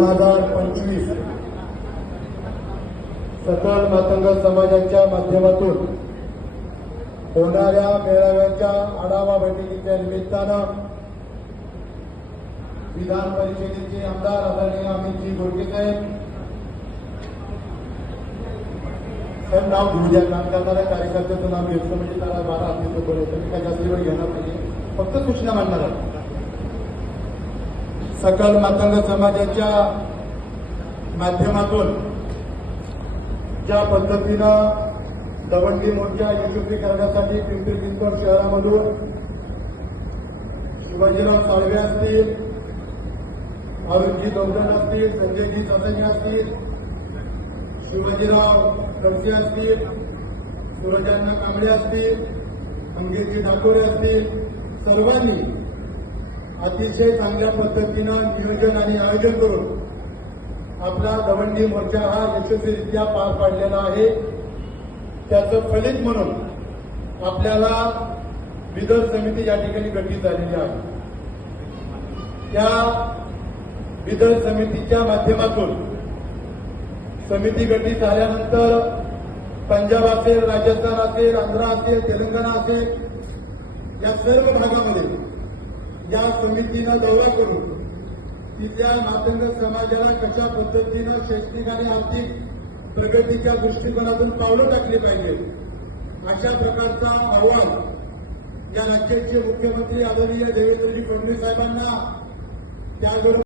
2025 सकल मातंग समाजाच्या माध्यमातून होणाऱ्या मेळाव्याच्या आढावा बैठकीच्या निमित्तानं विधान परिषदेचे आमदार आदरणीय अमितजी गोडके साहेब नाव घेऊ द्या. काम करणाऱ्या कार्यकर्त्याचं नाव घेतलं म्हणजे त्याला 12 असण्याचं बरं होतं. मी काय जास्त वेळ घेणार नाही, फक्त सूचना मांडणार आहे. सकल मातंग समाजाच्या माध्यमातून ज्या पद्धतीनं दवंडी मोर्चा यशस्वी करण्यासाठी पिंपरी चिंचवड शहरामधून शिवाजीराव साळवे असतील, अरुणजी गौडन असतील, संजयजी ससानी असतील, शिवाजीराव खडसे असतील, सूरजांना कांबळे असतील, मंगेशजी डाकोरे असतील, सर्वांनी अतिशय चांगल्या पद्धतीनं नियोजन आणि आयोजन करून आपला दवंडी मोर्चा हा यशस्वीरित्या पार पाडलेला आहे. त्याचं फलित म्हणून आपल्याला विदर्भ समिती या ठिकाणी गठीत झालेली आहे. त्या विदर्भ समितीच्या माध्यमातून समिती गठीत झाल्यानंतर पंजाब असेल, राजस्थान असेल, आंध्र असेल, तेलंगणा असेल, या सर्व भागामध्ये या समितीनं दौरा करून तिथल्या मातंग समाजाला कशा पद्धतीनं शैक्षणिक आणि आर्थिक प्रगतीच्या दृष्टिकोनातून पावलं टाकली पाहिजे अशा प्रकारचा अहवाल या राज्याचे मुख्यमंत्री आदरणीय देवेंद्रजी फडणवीस साहेबांना त्याबरोबर